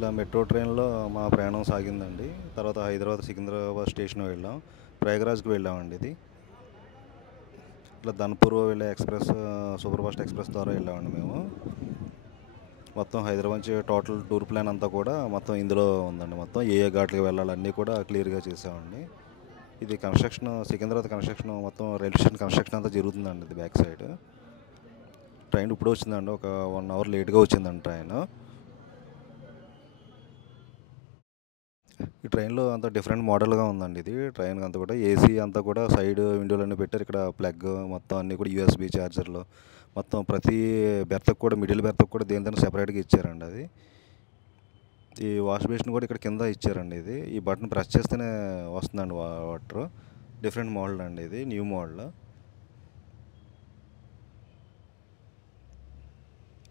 ఇలా మెట్రో ట్రైన్‌లో మా ప్రయాణం సాగిందండి. తర్వాత హైదరాబాద్ సికింద్రాబాద్ స్టేషన్ వెళ్ళాం. ప్రయాగ్‌రాజ్‌కి వెళ్ళామండి ఇది. ఇట్లా ధన్‌పూర్ వెళ్ళే ఎక్స్‌ప్రెస్ సూపర్ ఫాస్ట్ ఎక్స్‌ప్రెస్ ద్వారా వెళ్ళామండి మేము. మొత్తం హైదరాబాద్ నుంచి టోటల్ టూర్ ప్లాన్ అంతా కూడా మొత్తం ఇందులో ఉందండి. మొత్తం ఏ ఘాట్లకి వెళ్ళాలి అన్నీ కూడా క్లియర్‌గా చేసామండి. ఇది కన్‌స్ట్రక్షన్ సికింద్రాబాద్ కన్‌స్ట్రక్షన్ మొత్తం రైల్వే స్టేషన్ కన్‌స్ట్రక్షన్ అంతా జరుగుతుందండి ఇది బ్యాక్ సైడ్. ట్రైన్ ఇప్పుడే వచ్చిందండి. ఒక 1 అవర్ లేట్‌గా వచ్చిందండి ట్రైను. ఈ ట్రైన్‌లో అంతా డిఫరెంట్ మోడల్‌గా ఉందండి ఇది. ట్రైన్ అంతా కూడా ఏసీ అంతా కూడా సైడ్ విండోలన్నీ పెట్టారు. ఇక్కడ ప్లగ్ మొత్తం అన్నీ కూడా యూఎస్‌బీ చార్జర్లు మొత్తం ప్రతి బెర్త్‌కి కూడా మిడిల్ బెర్త్‌కి కూడా దేనికైనా సెపరేట్‌గా ఇచ్చారండి అది. ఈ వాష్ బేసిన్ కూడా ఇక్కడ కింద ఇచ్చారండి ఇది. ఈ బటన్ ప్రెస్ చేస్తేనే వస్తుందండి వాటరు. డిఫరెంట్ మోడల్ అండి ఇది. New model.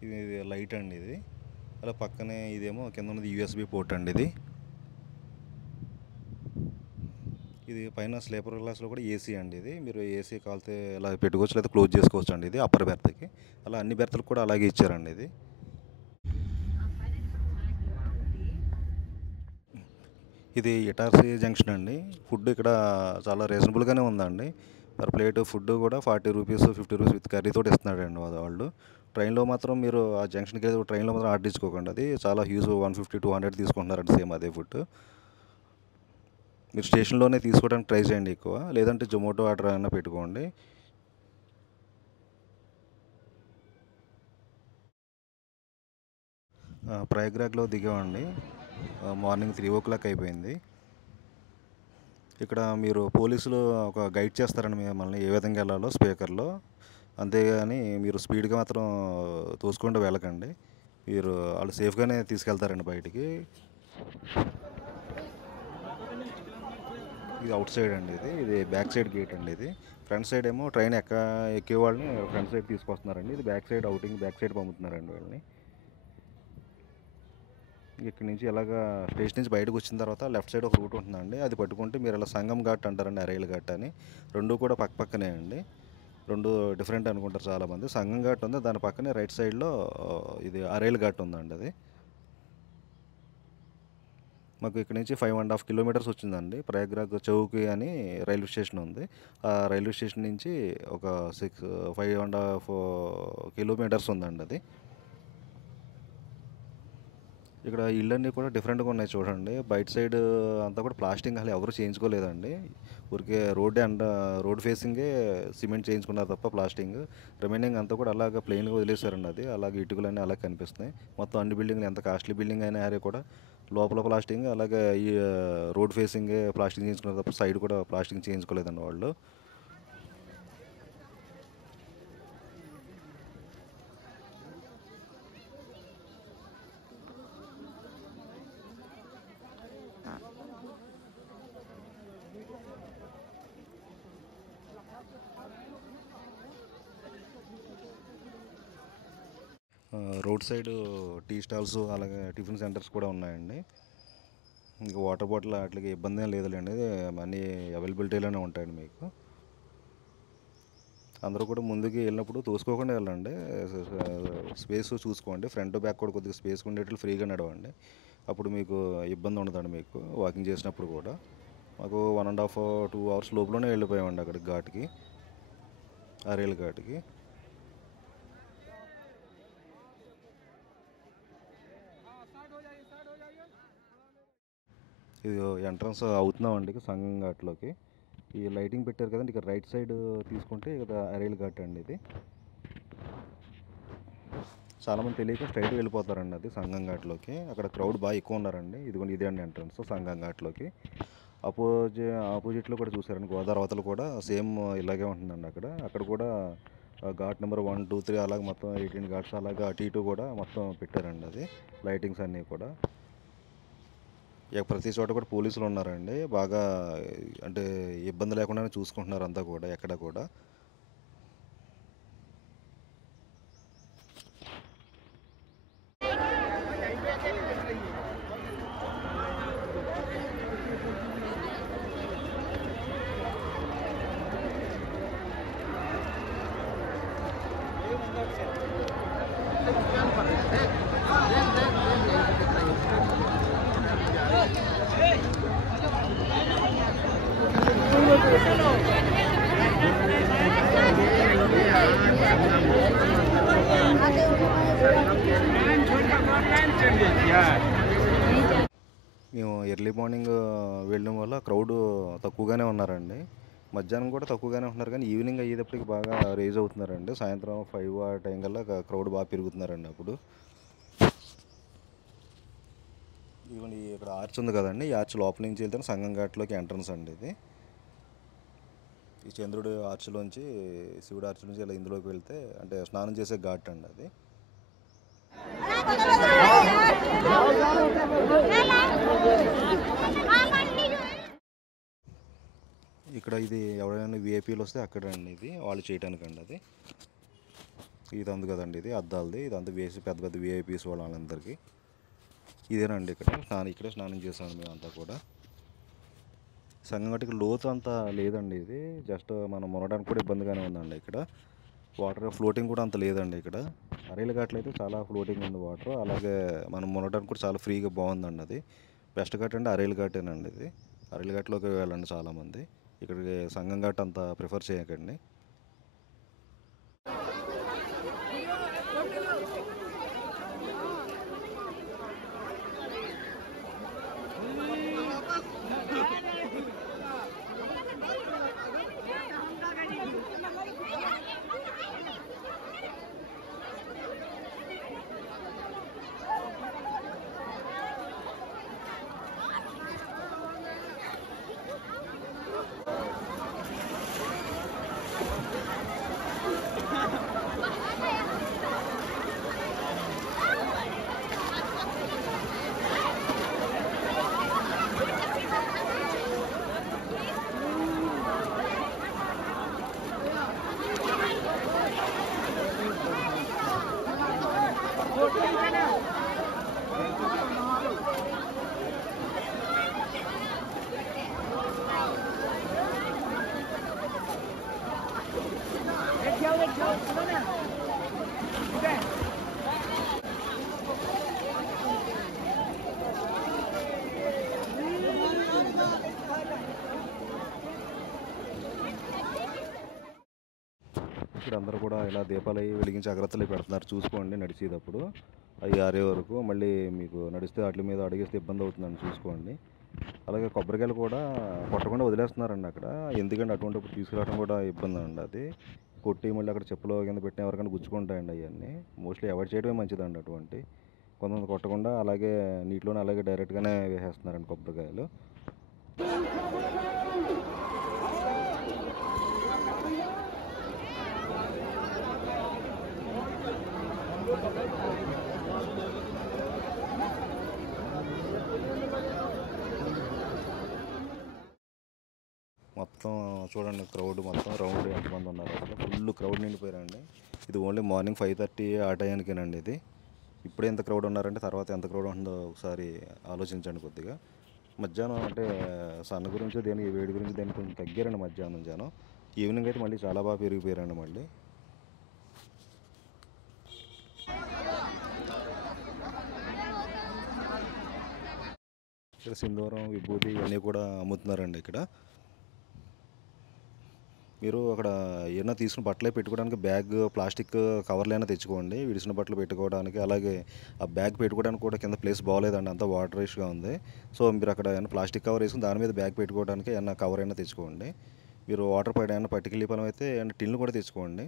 ఇది లైట్ అండి ఇది. అలా పక్కనే ఇదేమో కింద ఉన్నది యూఎస్‌బీ పోర్ట్ అండి ఇది. ఇది పైన స్లీపర్ క్లాస్లో కూడా ఏసీ అండి ఇది. మీరు ఏసీ కాలితే ఇలా పెట్టుకోవచ్చు లేదా క్లోజ్ చేసుకోవచ్చు అండి ఇది అప్పర్ బెర్త్కి. అలా అన్ని బెర్త్లకు కూడా అలాగే ఇచ్చారండి ఇది. ఇది ఇటార్సీ జంక్షన్ అండి. ఫుడ్ ఇక్కడ చాలా రీజనబుల్గానే ఉందండి. పర్ ప్లేట్ ఫుడ్ కూడా 40 రూపీస్ 50 రూపీస్ విత్ కర్రీతో ఇస్తున్నారండి వాళ్ళు. ట్రైన్లో మాత్రం మీరు ఆ జంక్షన్కి వెళ్ళి ట్రైన్లో మాత్రం ఆర్డర్ ఇచ్చుకోకండి. అది చాలా హ్యూజ్ 150 200 తీసుకుంటున్నారండి సేమ్ అదే ఫుడ్. మీరు స్టేషన్లోనే తీసుకోవడానికి ట్రై చేయండి ఎక్కువ. లేదంటే జొమాటో ఆర్డర్ అయినా పెట్టుకోండి. ప్రయాగ్రాజ్లో దిగామండి. మార్నింగ్ 3:00 అయిపోయింది. ఇక్కడ మీరు పోలీసులు ఒక గైడ్ చేస్తారండి మిమ్మల్ని ఏ విధంగా వెళ్ళాలో స్పీకర్లో. అంతేగాని మీరు స్పీడ్గా మాత్రం తోసుకుంటూ వెళ్ళకండి. మీరు వాళ్ళు సేఫ్గానే తీసుకెళ్తారండి బయటికి. ఇది అవుట్ సైడ్ అండి ఇది. ఇది బ్యాక్ సైడ్ గేట్ అండి ఇది. ఫ్రంట్ సైడ్ ఏమో ట్రైన్ ఎక్కే వాళ్ళని ఫ్రంట్ సైడ్ తీసుకొస్తున్నారండి. ఇది back side outing back side పంపుతున్నారండి వాళ్ళని. ఇక్కడ నుంచి ఇలాగా స్టేషన్ నుంచి బయటకు వచ్చిన తర్వాత లెఫ్ట్ సైడ్ ఒక రూట్ ఉంటుందండి. అది పట్టుకుంటే మీరు ఇలా సంగం ఘాట్ అంటారండి అరైల్ ఘాట్ అని. రెండు కూడా పక్క పక్కనే అండి. రెండు డిఫరెంట్ అనుకుంటారు చాలామంది. సంగం ఘాట్ ఉంది దాని పక్కనే రైట్ సైడ్లో ఇది అరైల్ ఘాట్ ఉందండి అది. మాకు ఇక్కడ నుంచి 5.5 కిలోమీటర్స్ వచ్చిందండి. ప్రయాగ్రాజ్ చౌకి అని రైల్వే స్టేషన్ ఉంది. ఆ రైల్వే స్టేషన్ నుంచి ఒక 5.5 కిలోమీటర్స్ ఉందండి అది. ఇక్కడ ఇళ్ళన్నీ కూడా డిఫరెంట్గా ఉన్నాయి చూడండి. బయట సైడ్ అంతా కూడా ప్లాస్టింగ్ అసలు ఎవరు చేయించుకోలేదండి. ఊరికే రోడ్ ఫేసింగే సిమెంట్ చేయించుకున్నారు తప్ప ప్లాస్టింగ్ రిమైనింగ్ అంతా కూడా అలాగ ప్లెయిన్గా వదిలేశారండి అది. అలాగే ఇటుకలన్నీ అలా కనిపిస్తున్నాయి. మొత్తం అన్ని బిల్డింగ్లు ఎంత కాస్ట్లీ బిల్డింగ్ అయినా సరే కూడా లోపల ప్లాస్టింగ్ అలాగే ఈ రోడ్ ఫేసింగే ప్లాస్టింగ్ చేయించుకున్నారు తప్ప సైడ్ కూడా ప్లాస్టింగ్ చేయించుకోలేదండి వాళ్ళు. రోడ్ సైడ్ టీ స్టాల్స్ అలాగే టిఫిన్ సెంటర్స్ కూడా ఉన్నాయండి. ఇంకా వాటర్ బాటిల్ వాటికి ఇబ్బంది ఏం లేదులేండి. అన్నీ అవైలబిలిటీలోనే ఉంటాయండి మీకు. అందరూ కూడా ముందుకి వెళ్ళినప్పుడు తోసుకోకుండా వెళ్ళండి. స్పేస్ చూసుకోండి. ఫ్రంట్ బ్యాక్ కూడా కొద్దిగా స్పేస్ ఉండేట్లు ఫ్రీగా నడవండి. అప్పుడు మీకు ఇబ్బంది ఉండదండి మీకు వాకింగ్ చేసినప్పుడు కూడా. మాకు 1.5 2 అవర్స్ లోపలనే వెళ్ళిపోయామండి అక్కడికి ఘాట్కి అరేల్ ఘాట్కి. ఇది ఎంట్రన్స్ అవుతున్నామండి సంగం ఘాట్లోకి. ఈ లైటింగ్ పెట్టారు కదండి ఇక్కడ రైట్ సైడ్ తీసుకుంటే ఇక్కడ అరేల్ ఘాట్ అండి ఇది. చాలామంది తెలియక స్ట్రైట్గా వెళ్ళిపోతారండి అది సంగం ఘాట్లోకి. అక్కడ క్రౌడ్ బాగా ఎక్కువ ఉన్నారండి. ఇదిగోండి ఇదే అండి ఎంట్రన్స్ సంగం ఘాట్లోకి. ఆపోజిట్లో కూడా చూసారండి గోదావరి అవతల కూడా సేమ్ ఇలాగే ఉంటుందండి అక్కడ. అక్కడ కూడా ఘాట్ నెంబర్ 1 2 3 అలాగే మొత్తం 18 ఘాట్స్ అలాగా అటు ఇటు కూడా మొత్తం పెట్టారండి అది లైటింగ్స్ అన్నీ కూడా. ఇక ప్రతి చోట కూడా పోలీసులు ఉన్నారండి. బాగా అంటే ఇబ్బంది లేకుండానే చూసుకుంటున్నారు అంతా కూడా ఎక్కడ కూడా. మేము ఎర్లీ మార్నింగ్ వెళ్ళడం వల్ల క్రౌడ్ తక్కువగానే ఉన్నారండి. మధ్యాహ్నం కూడా తక్కువగానే ఉంటున్నారు కానీ ఈవినింగ్ అయ్యేటప్పటికి బాగా రేజ్ అవుతున్నారండి. సాయంత్రం 5 ఆ టైం కల్లా క్రౌడ్ బాగా పెరుగుతున్నారండి అప్పుడు. ఈవెన్ ఇక్కడ ఆర్చ్ ఉంది కదండి, ఈ ఆర్చ్ లోపల నుంచి వెళ్తే సంగం ఘాట్లోకి ఎంట్రన్స్ అండి ఇది. ఈ చంద్రుడి ఆర్చ్లోంచి, శివుడి ఆర్చ్ నుంచి ఇలా ఇందులోకి వెళ్తే అంటే స్నానం చేసే ఘాట్ అండి అది. ఇక్కడ ఇది ఎవరైనా విఐపీలు వస్తే అక్కడ అండి ఇది వాళ్ళు చేయటానికండి అది. ఇది అందు కదండి, ఇది అద్దాలది, ఇదంతా వేసి పెద్ద పెద్ద విఐపీస్ వాళ్ళందరికీ ఇదేనండి. ఇక్కడే స్నానం చేసాము మేమంతా కూడా. సంగం గట్టుకి లోతు అంతా లేదండి, ఇది జస్ట్ మనం మునగడానికి కూడా ఇబ్బందిగానే ఉందండి. ఇక్కడ వాటర్ ఫ్లోటింగ్ కూడా అంత లేదండి. ఇక్కడ అరేలు ఘాట్లో అయితే చాలా ఫ్లోటింగ్ ఉంది వాటర్, అలాగే మనం మునగడానికి కూడా చాలా ఫ్రీగా బాగుందండి అది. బెస్ట్ ఘాట్ అంటే అరేలు ఘాటేనండి ఇది. అరేలు ఘాట్లోకి వెళ్ళండి చాలామంది, ఇక్కడికి సంగం ఘాట్ అంత ప్రిఫర్ చేయకండి. ఇక్కడ అందరూ కూడా ఇలా దీపాలు అవి వెలిగించి అగరత్తులు పెడుతున్నారు, చూసుకోండి నడిచేటప్పుడు. అవి ఆరే వరకు మళ్ళీ మీకు నడిస్తే వాటి మీద అడిగేస్తే ఇబ్బంది అవుతుందండి, చూసుకోండి. అలాగే కొబ్బరికాయలు కూడా కొట్టకుండా వదిలేస్తున్నారండి అక్కడ, ఎందుకంటే అటువంటిప్పుడు తీసుకురావడం కూడా ఇబ్బంది అండి. అది కొట్టి మళ్ళీ అక్కడ చెప్పులు కింద పెట్టిన ఎవరికైనా గుచ్చుకుంటాయండి అవన్నీ. మోస్ట్లీ అవాయిడ్ చేయడమే మంచిదండి అటువంటి. కొంతమంది కొట్టకుండా అలాగే నీటిలోనే అలాగే డైరెక్ట్గానే వేసేస్తున్నారండి కొబ్బరికాయలు. మొత్తం చూడండి, క్రౌడ్ మొత్తం రౌండ్ ఎంతమంది ఉన్నారు అసలు, ఫుల్ క్రౌడ్ నిండిపోయారండి. ఇది ఓన్లీ మార్నింగ్ 5:30 ఆ టైంకేనండి ఇది. ఇప్పుడే ఎంత క్రౌడ్ ఉన్నారంటే తర్వాత ఎంత క్రౌడ్ ఉంటుందో ఒకసారి ఆలోచించండి కొద్దిగా. మధ్యాహ్నం అంటే సన్న గురించి దేనికి, వేడి గురించి దేనికి కొంచెం తగ్గారండి మధ్యాహ్నం జనం. ఈవినింగ్ అయితే మళ్ళీ చాలా బాగా పెరిగిపోయారండి మళ్ళీ. ఇక్కడ సింధూరం, విభూతి ఇవన్నీ కూడా అమ్ముతున్నారండి ఇక్కడ. మీరు అక్కడ ఏమైనా తీసుకున్న బట్టలే పెట్టుకోవడానికి బ్యాగ్, ప్లాస్టిక్ కవర్లైనా తెచ్చుకోండి విడిసిన బట్టలు పెట్టుకోవడానికి. అలాగే ఆ బ్యాగ్ పెట్టుకోవడానికి కూడా కింద ప్లేస్ బాగోలేదండి, అంతా వాటరిష్గా ఉంది. సో మీరు అక్కడ ఏమైనా ప్లాస్టిక్ కవర్ వేసుకుని దాని మీద బ్యాగ్ పెట్టుకోవడానికి ఏమైనా కవర్ అయినా తెచ్చుకోండి. మీరు వాటర్ పైన ఏమైనా పట్టుకెళ్ళి పని అయితే ఏమైనా టిన్ను కూడా తెచ్చుకోండి.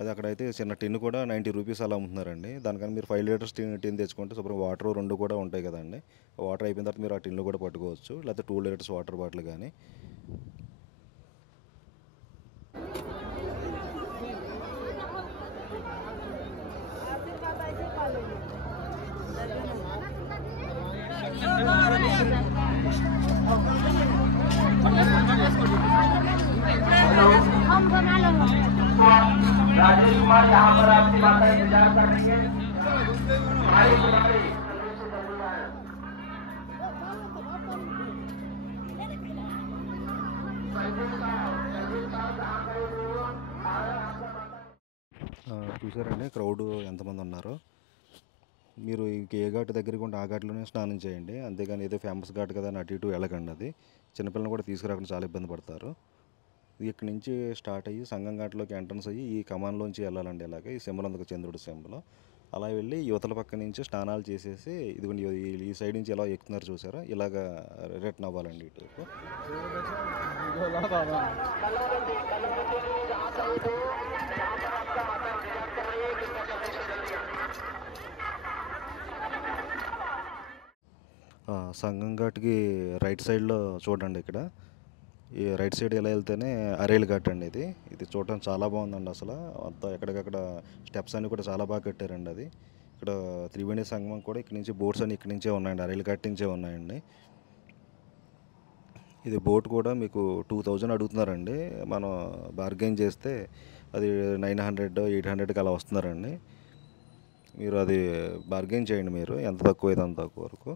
అది అక్కడైతే చిన్న టిన్ కూడా 90 రూపీస్ అలా అమ్ముతున్నారండి. దానికన్నా మీరు 5 లీటర్స్ టిన్ తెచ్చుకుంటే శుభ్రం వాటర్ 2 కూడా ఉంటాయి కదండి. వాటర్ అయిపోయిన తర్వాత మీరు ఆ టిన్ను కూడా పట్టుకోవచ్చు, లేకపోతే 2 లీటర్స్ వాటర్ బాటిల్ కానీ. राजेश कुमार यहाँ पर आपकी माता इंतजार कर रही है। हमारी कुमारी చూసారండి క్రౌడ్ ఎంతమంది ఉన్నారో. మీరు ఇంక ఏ ఘాటు దగ్గరికి ఉంటే ఆ ఘాట్లోనే స్నానం చేయండి, అంతేగాని ఏదో ఫేమస్ ఘాట్ కదా అని అటు ఇటు వెళ్ళకండి. అది చిన్నపిల్లలు కూడా తీసుకురాకుండా చాలా ఇబ్బంది పడతారు. ఇక్కడి నుంచి స్టార్ట్ అయ్యి సంగం ఘాట్లోకి ఎంట్రన్స్ అయ్యి ఈ కమాన్లోంచి వెళ్ళాలండి. ఇలాగే ఈ సింబల్ ఉంది, చంద్రుడి సింబల్. అలా వెళ్ళి యువతల పక్క నుంచి స్నానాలు చేసేసి ఇదిగోండి ఈ సైడ్ నుంచి ఎలా ఎక్కుతున్నారు చూసారా, ఇలాగా రిటర్న్ అవ్వాలండి ఇటు. సంగం ఘాట్కి రైట్ సైడ్లో చూడండి, ఇక్కడ ఈ రైట్ సైడ్ ఎలా వెళ్తేనే అరేల్ ఘాట్ అండి. ఇది చూడటానికి చాలా బాగుందండి. అసలు అంతా ఎక్కడికక్కడ స్టెప్స్ అన్నీ కూడా చాలా బాగా కట్టారండి. అది ఇక్కడ త్రివేణి సంగమం కూడా ఇక్కడ నుంచి బోట్స్ అన్ని ఇక్కడ నుంచే ఉన్నాయండి, అరేల్ ఘాట్ నుంచే ఉన్నాయండి. ఇది బోట్ కూడా మీకు 2000 అడుగుతున్నారండి. మనం బార్గెన్ చేస్తే అది 900 800కి అలా వస్తున్నారండి. మీరు అది బార్గెన్ చేయండి, మీరు ఎంత తక్కువ అయితే అంత తక్కువ వరకు.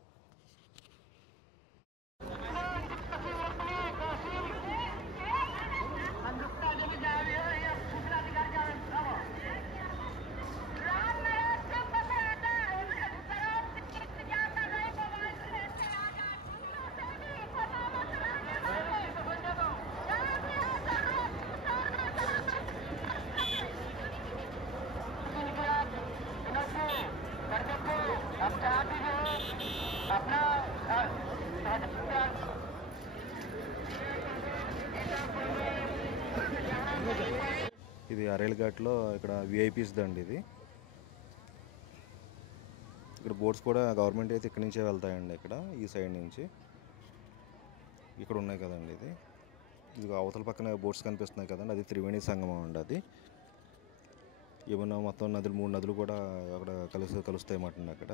ఇది అరేల్ ఘాట్లో ఇక్కడ విఐపీస్ దండి. ఇది ఇక్కడ బోట్స్ కూడా గవర్నమెంట్ అయితే ఇక్కడి నుంచే వెళ్తాయండి. ఇక్కడ ఈ సైడ్ నుంచి ఇక్కడ ఉన్నాయి కదండి. ఇది అవతల పక్కన బోట్స్ కనిపిస్తున్నాయి కదండి, అది త్రివేణి సంగమం అండి. అది ఏమన్నా మొత్తం నదులు 3 నదులు కూడా అక్కడ కలుస్తాయి అన్నమాట. అక్కడ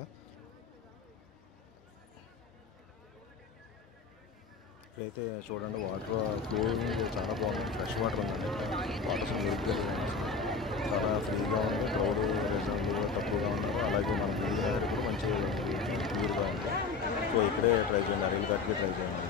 ఇక్కడైతే చూడండి, వాటర్ ఫ్లోయింగ్ చాలా బాగుంది, ఫ్రెష్ వాటర్ ఉందండి. వాటర్ నీట్గా చాలా ఫ్రీగా ఉంది, క్రౌడ్ తక్కువగా ఉన్నారు. అలాగే మన గుడి దగ్గర కూడా మంచి క్లియర్గా ఉంది. సో ఇక్కడే ట్రై చేయండి, అరేల్ ఘాట్కి ట్రై చేయండి.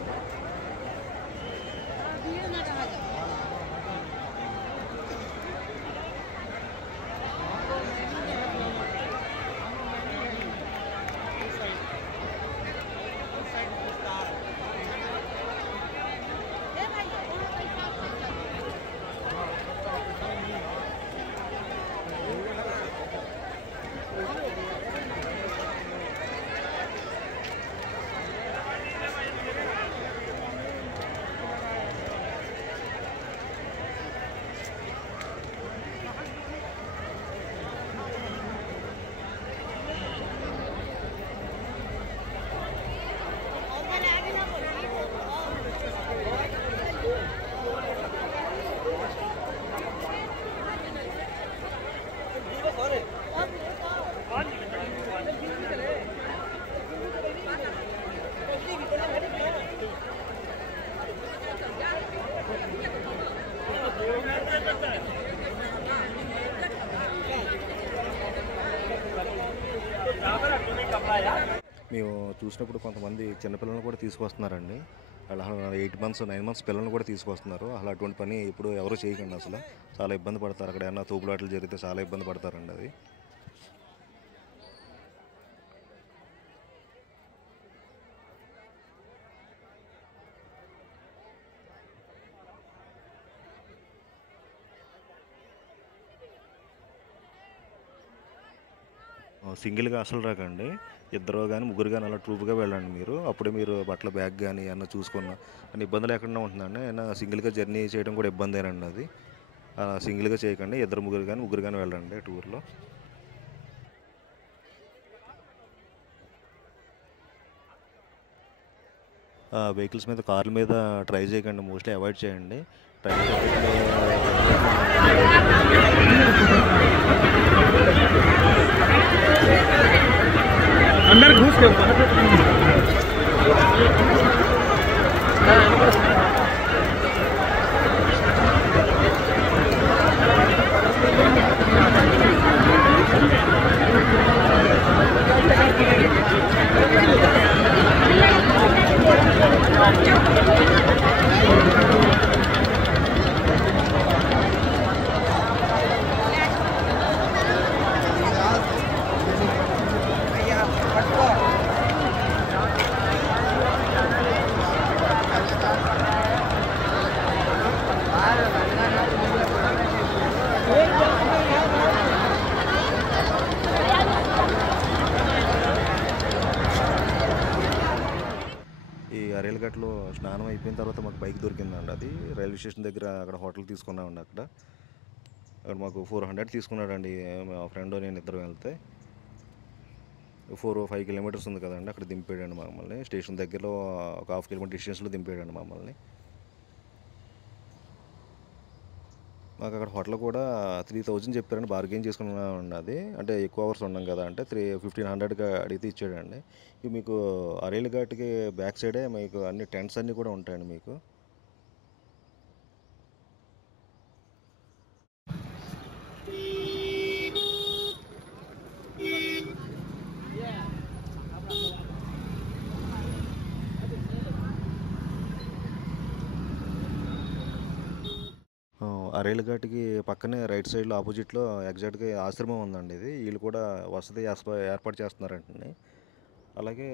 మేము చూసినప్పుడు కొంతమంది చిన్నపిల్లలను కూడా తీసుకొస్తున్నారండి. అలా 8 months 9 months పిల్లలను కూడా తీసుకొస్తున్నారు. అలా అటువంటి పని ఇప్పుడు ఎవరు చేయకండి. అసలు చాలా ఇబ్బంది పడతారు. అక్కడ ఏమన్నా తోపులాటలు జరిగితే చాలా ఇబ్బంది పడతారండి. అది సింగిల్గా అసలు రాకండి, ఇద్దరు కానీ ముగ్గురు కానీ అలా ట్రూప్గా వెళ్ళండి మీరు. అప్పుడే మీరు బట్టల బ్యాగ్ కానీ ఏమన్నా చూసుకున్నా అని ఇబ్బంది లేకుండా ఉంటుందండి. అయినా సింగిల్గా జర్నీ చేయడం కూడా ఇబ్బందేనండి. అది సింగిల్గా చేయకండి, ఇద్దరు ముగ్గురు కానీ వెళ్ళండి టూర్లో. వెహికల్స్ మీద, కార్ల మీద ట్రై చేయకండి, మోస్ట్లీ అవాయిడ్ చేయండి. अंदर घुस के ఘాట్లో స్నానం అయిపోయిన తర్వాత మాకు బైక్ దొరికిందండి. అది రైల్వే స్టేషన్ దగ్గర అక్కడ హోటల్ తీసుకున్నామండి. అక్కడ మాకు 400 తీసుకున్నాడండి. మా ఫ్రెండ్ నేను ఇద్దరం వెళ్తే 4-5 కిలోమీటర్స్ ఉంది కదండి, అక్కడ దింపాడండి మమ్మల్ని. స్టేషన్ దగ్గరలో ఒక 1/2 కిలోమీటర్ డిస్టెన్స్లో దింపాడండి మమ్మల్ని. మాకు అక్కడ హోటల్ కూడా 3000 చెప్పారండి. బార్గెయిన్ చేసుకున్నామండి. అది అంటే ఎక్కువ అవర్స్ ఉన్నాం కదా అంటే 1500కి అడిగితే ఇచ్చాడండి. ఇవి మీకు అరేల్ ఘాట్కి బ్యాక్ సైడే మీకు అన్ని టెంట్స్ అన్నీ కూడా ఉంటాయండి మీకు. అరేల్ ఘాట్కి పక్కనే రైట్ సైడ్లో ఆపోజిట్లో ఎగ్జాక్ట్గా ఆశ్రమం ఉందండి. ఇది వీళ్ళు కూడా వసతి ఏర్పాటు చేస్తున్నారంటండి. అలాగే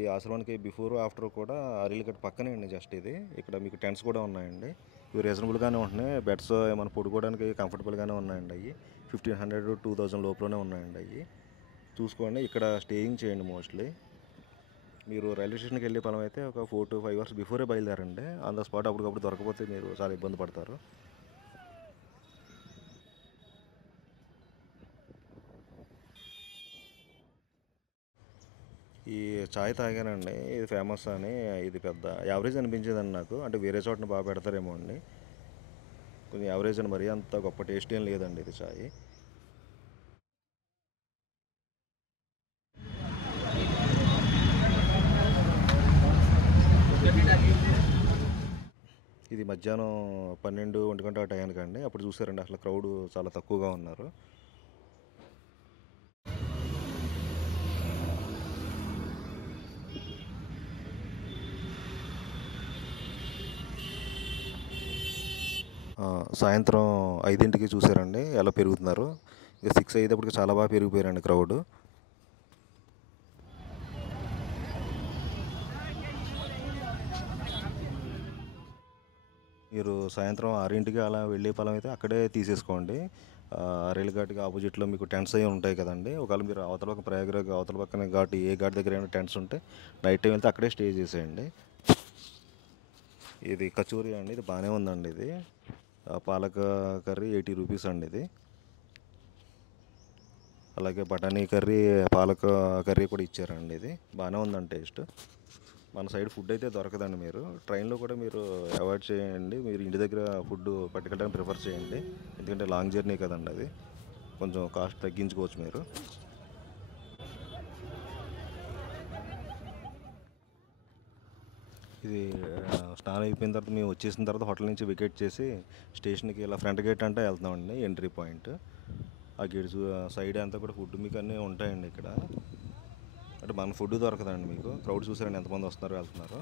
ఈ ఆశ్రమానికి బిఫోర్ ఆఫ్టర్ కూడా అరేల్ ఘాట్ పక్కనే అండి జస్ట్ ఇది. ఇక్కడ మీకు టెంట్స్ కూడా ఉన్నాయండి. ఇవి రీజనబుల్గానే ఉంటున్నాయి. బెడ్స్ ఏమైనా పడుకోవడానికి కంఫర్టబుల్గానే ఉన్నాయండి. అవి 1500-2000 లోపలనే ఉన్నాయండి. అవి చూసుకోండి. ఇక్కడ స్టేయింగ్ చేయండి మోస్ట్లీ. మీరు రైల్వే స్టేషన్కి వెళ్ళే పలం అయితే ఒక 4-5 అవర్స్ బిఫోరే బయలుదేరండి. ఆన్ ద స్పాట్ అప్పటికప్పుడు దొరకకపోతే మీరు చాలా ఇబ్బంది పడతారు. ఈ చాయ్ తాగానండి. ఇది ఫేమస్ అని, ఇది పెద్ద యావరేజ్ అనిపించేదండి నాకు. అంటే వేరే చోటన బాగా పెడతారేమో అండి. కొంచెం యావరేజ్ అని, మరీ అంత గొప్ప టేస్ట్ ఏం లేదండి ఇది చాయ్. ఇది మధ్యాహ్నం 12-1 గంట ఆ టైంకి అండి. అప్పుడు చూసారండి అసలు క్రౌడ్ చాలా తక్కువగా ఉన్నారు. సాయంత్రం 5ంటికి చూసారండి ఎలా పెరుగుతున్నారు. ఇక 6 అయ్యేటప్పటికి చాలా బాగా పెరిగిపోయారండి క్రౌడ్. మీరు సాయంత్రం 6ంటికి అలా వెళ్ళే పలం అయితే అక్కడే తీసేసుకోండి. రైలు ఘాట్కి ఆపోజిట్లో మీకు టెంట్స్ అవి ఉంటాయి కదండి. ఒకవేళ మీరు అవతల పక్క ప్రయాగరాజ్ అవతల పక్కన ఘాట్ ఏ ఘాట్ దగ్గర అయినా టెంట్స్ ఉంటే నైట్ టైం వెళ్తే అక్కడే స్టే చేసేయండి. ఇది కచోరీ అండి. ఇది బాగానే ఉందండి. ఇది పాలక్ కర్రీ 80 రూపీస్ అండి ఇది. అలాగే బఠానీ కర్రీ, పాలక్ కర్రీ కూడా ఇచ్చారండి. ఇది బాగానే ఉందండి టేస్ట్. మన సైడ్ ఫుడ్ అయితే దొరకదండి. మీరు ట్రైన్లో కూడా మీరు అవాయిడ్ చేయండి. మీరు ఇంటి దగ్గర ఫుడ్ పట్టుకెళ్ళడానికి ప్రిఫర్ చేయండి. ఎందుకంటే లాంగ్ జర్నీ కదండి, అది కొంచెం కాస్ట్ తగ్గించుకోవచ్చు మీరు. ఇది స్నానం అయిపోయిన తర్వాత మేము వచ్చేసిన తర్వాత హోటల్ నుంచి వికెట్ చేసి స్టేషన్కి ఇలా ఫ్రంట్ గేట్ అంటే వెళ్తామండి, ఎంట్రీ పాయింట్. ఆ గేట్ సైడ్ అంతా కూడా ఫుడ్ మీకు అన్నీ ఉంటాయండి ఇక్కడ. అంటే మన ఫుడ్ దొరకదండి మీకు. క్రౌడ్ చూసారండి ఎంతమంది వస్తున్నారు వెళ్తున్నారు.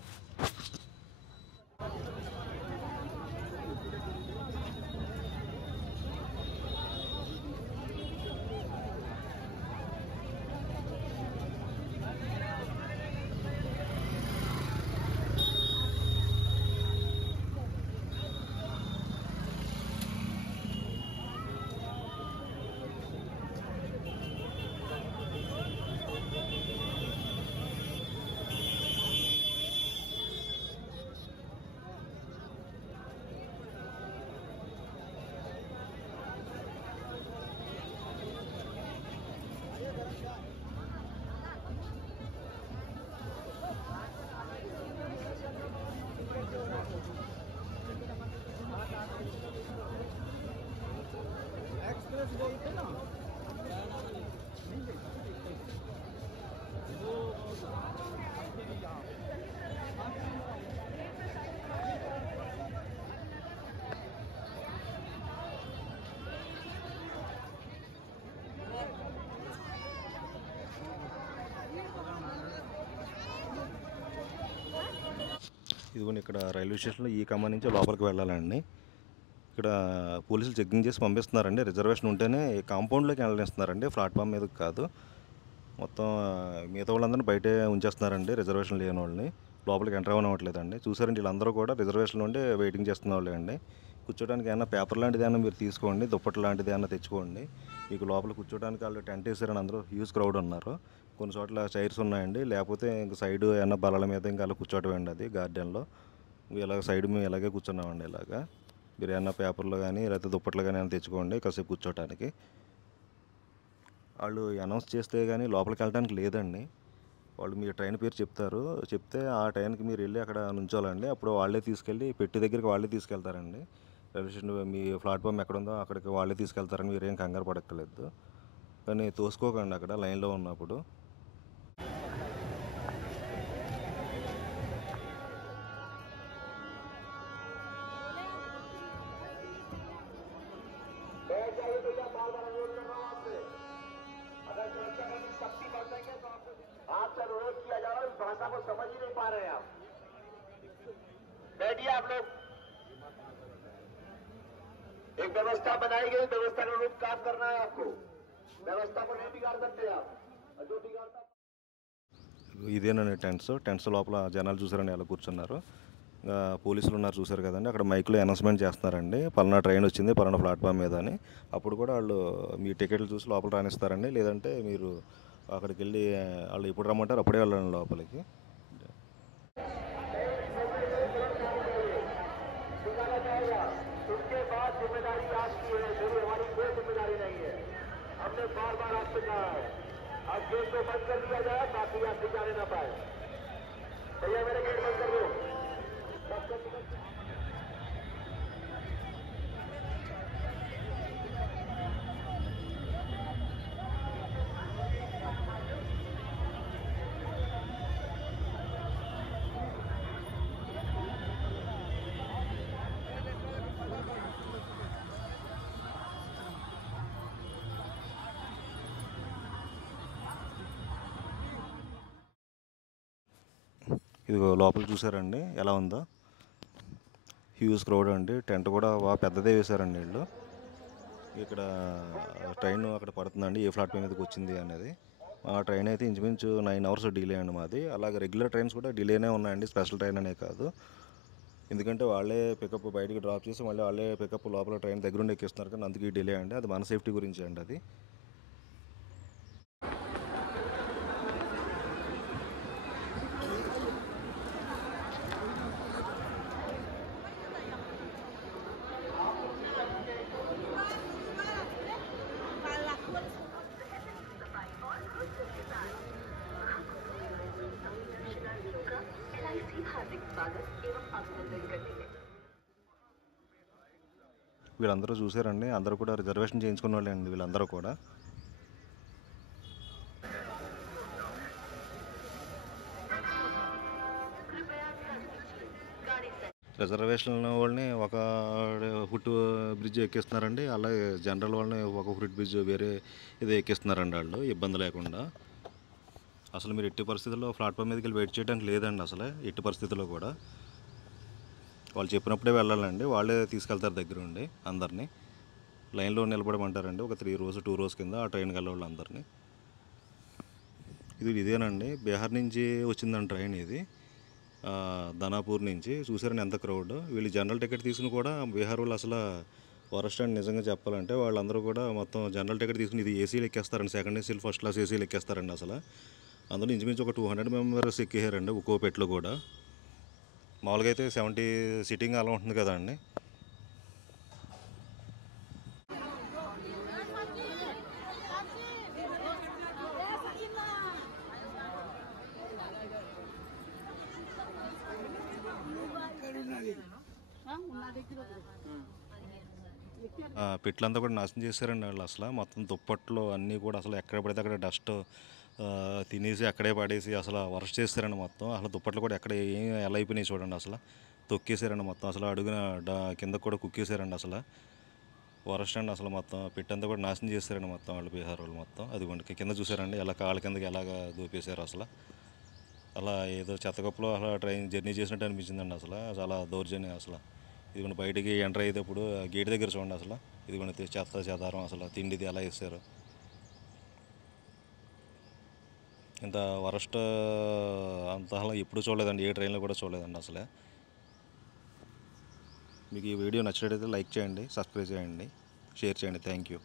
ఇదిగోండి ఇక్కడ రైల్వే స్టేషన్లో ఈ కమ్మ నుంచి లోపలికి వెళ్ళాలండి. ఇక్కడ పోలీసులు చెకింగ్ చేసి పంపిస్తున్నారండి. రిజర్వేషన్ ఉంటేనే కాంపౌండ్లోకి వెళ్ళనిస్తున్నారండి, ప్లాట్ఫామ్ మీదకి కాదు. మొత్తం మిగతా వాళ్ళందరినీ బయటే ఉంచేస్తున్నారండి, రిజర్వేషన్ లేని వాళ్ళని లోపలికి ఎంటర్ అవ్వనివ్వట్లేదండి. చూసారండి వీళ్ళందరూ కూడా రిజర్వేషన్ ఉండి వెయిటింగ్ చేస్తున్న వాళ్ళే అండి. కూర్చోడానికి ఏమైనా పేపర్ లాంటిది ఏమైనా మీరు తీసుకోండి, దుప్పటి లాంటిది ఏమైనా తెచ్చుకోండి. మీకు లోపల కూర్చోడానికి వాళ్ళు టెంట్ వేసారని అందరూ హ్యూజ్ క్రౌడ్ ఉన్నారు. కొన్ని చోట్ల చైర్స్ ఉన్నాయండి, లేకపోతే ఇంక సైడ్ ఏమన్నా బల్లల మీద ఇంకా అలా కూర్చోవటం అది గార్డెన్లో. ఇలాగ సైడ్ మేము ఇలాగే కూర్చున్నామండి. ఇలాగా మీరు ఏమన్నా పేపర్లు కానీ లేకపోతే దుప్పట్లు కానీ ఏమైనా తెచ్చుకోండి కాసేపు కూర్చోటానికి. వాళ్ళు అనౌన్స్ చేస్తే కానీ లోపలికి వెళ్ళడానికి లేదండి. వాళ్ళు మీ ట్రైన్ పేరు చెప్తారు, చెప్తే ఆ టైంకి మీరు వెళ్ళి అక్కడ నుంచోవాలండి. అప్పుడు వాళ్ళే తీసుకెళ్ళి పెట్టి దగ్గరికి వాళ్ళే తీసుకెళ్తారండి. రైల్వే స్టేషన్ మీ ప్లాట్ఫామ్ ఎక్కడ ఉందో అక్కడికి వాళ్ళే తీసుకెళ్తారని మీరేం కంగారు పడక్కర్లేదు. కానీ తోసుకోకండి అక్కడ లైన్లో ఉన్నప్పుడు. आपसे अनुरोध किया जा रहा है, इस भाषा को समझ ही नहीं पा रहे हैं आप। बैठिए आप लोग। एक व्यवस्था बनाई गई, व्यवस्था के अनुरूप काम करना है आपको। व्यवस्था को नहीं बिगाड़ सकते आप, और जो बिगाड़ता ఇదేనండి టెంట్స్ లోపల జనాలు చూసారండి ఎలా కూర్చున్నారు. పోలీసులు ఉన్నారు చూసారు కదండి, అక్కడ మైక్లో అనౌన్స్మెంట్ చేస్తున్నారండి పలానా ట్రైన్ వచ్చింది పలానా ప్లాట్ఫామ్ మీద అని. అప్పుడు కూడా వాళ్ళు మీ టికెట్లు చూసి లోపల రానిస్తారండి, లేదంటే మీరు అక్కడికి వెళ్ళి వాళ్ళు ఎప్పుడు రమ్మంటారు అప్పుడే వెళ్ళండి లోపలికి. उसके बाद जिम्मेदारी आपकी है, मेरी हमारी कोई जिम्मेदारी नहीं है। हमने बार बार आपसे कहा है, अब गेट को बंद कर दिया जाए ताकि यात्री जाने ना पाए। भैया मेरे गेट बंद कर दो। ఇదిగో లోపల చూసారండి ఎలా ఉందో, హ్యూజ్ క్రౌడ్ అండి. టెంట్ కూడా బాగా పెద్దదే వేశారండి వీళ్ళు. ఇక్కడ ట్రైన్ అక్కడ పడుతుందండి ఏ ప్లాట్ఫామ్ మీదకి వచ్చింది అనేది. ఆ ట్రైన్ అయితే ఇంచుమించు 9 hours డిలే అండి మాది. అలాగే రెగ్యులర్ ట్రైన్స్ కూడా డిలేనే ఉన్నాయండి, స్పెషల్ ట్రైన్ అనే కాదు. ఎందుకంటే వాళ్ళే పికప్ బయటికి డ్రాప్ చేసి మళ్ళీ వాళ్ళే పికప్ లోపల ట్రైన్ దగ్గరుండి ఎక్కిస్తున్నారు, కానీ అందుకు ఈ డిలే అండి. అది మన సేఫ్టీ గురించి అండి అది. వీళ్ళందరూ చూసారండి, అందరూ కూడా రిజర్వేషన్ చేయించుకున్న వాళ్ళే అండి వీళ్ళందరూ కూడా. రిజర్వేషన్ వాళ్ళని ఒక ఫుట్ బ్రిడ్జ్ ఎక్కిస్తున్నారండి, అలాగే జనరల్ వాళ్ళని ఒక ఫుట్ బ్రిడ్జ్ వేరే ఇది ఎక్కిస్తున్నారండి వాళ్ళు ఇబ్బంది లేకుండా. అసలు మీరు ఎట్టి పరిస్థితుల్లో ప్లాట్ఫామ్ మీదకి వెళ్ళి వెయిట్ చేయడానికి లేదండి అసలు ఎట్టి పరిస్థితుల్లో కూడా. వాళ్ళు చెప్పినప్పుడే వెళ్ళాలండి, వాళ్ళే తీసుకెళ్తారు దగ్గరుండి అందరినీ. లైన్లో నిలబడమంటారండి ఒక 3 రోజు 2 రోజు కింద ఆ ట్రైన్కి వెళ్ళే వాళ్ళు అందరినీ. ఇదేనండి బీహార్ నుంచి వచ్చిందండి ట్రైన్ ఇది, ధనాపూర్ నుంచి. చూసారని ఎంత క్రౌడ్. వీళ్ళు జనరల్ టికెట్ తీసుకుని కూడా బీహార్ వాళ్ళు అసలు వరస్ట్ అండి నిజంగా చెప్పాలంటే. వాళ్ళందరూ కూడా మొత్తం జనరల్ టికెట్ తీసుకుని ఇది ఏసీలు ఎక్కేస్తారండి, సెకండ్ ఏసీలు ఫస్ట్ క్లాస్ ఏసీలు ఎక్కేస్తారండి అసలు. అందులో ఇంచుమించు ఒక 200 మెంబర్స్ ఎక్కేసారండి ఒక్కో పెట్లో కూడా. మామూలుగా అయితే 70 సిట్టింగ్ అలా ఉంటుంది కదా అండి. పెట్లంతా కూడా నాశనం చేశారండి వాళ్ళు అసలు. మొత్తం దుప్పట్లు అన్నీ కూడా అసలు ఎక్కడ పడితే అక్కడ డస్ట్ తినేసి అక్కడే పడేసి అసలు వరస్ట్ చేస్తారండి మొత్తం. అసలు దుప్పట్లు కూడా ఎక్కడ ఏం ఎలా అయిపోయినాయి చూడండి, అసలు తొక్కేసారండి మొత్తం. అసలు అడుగున కింద కూడా కుక్కేసారండి అసలు. వరస్ట్ అండి అసలు. మొత్తం పెట్టంతా కూడా నాశనం చేస్తారండి మొత్తం వాళ్ళు బీహార్ వాళ్ళు మొత్తం. అది కింద చూసారండి ఎలా కాళ్ళ కిందకి ఎలాగా దూపేశారు అసలు. అలా ఏదో చెత్తగొప్పలో అసలు ట్రైన్ జర్నీ చేసినట్టు అనిపించిందండి అసలు. చాలా దౌర్జన్యం అసలు. ఇదిగోండి బయటికి ఎంటర్ అయ్యేటప్పుడు గేట్ దగ్గర చూడండి అసలు. ఇదిగోండి చెత్త చెదారం అసలు, తిండిది ఎలా వేస్తారు. ఇంత వరస్ట్ అంత అసలు ఎప్పుడు చూడలేదండి, ఏ ట్రైన్లో కూడా చూడలేదండి అసలే. మీకు ఈ వీడియో నచ్చినట్లయితే లైక్ చేయండి, సబ్స్క్రైబ్ చేయండి, షేర్ చేయండి. Thank you.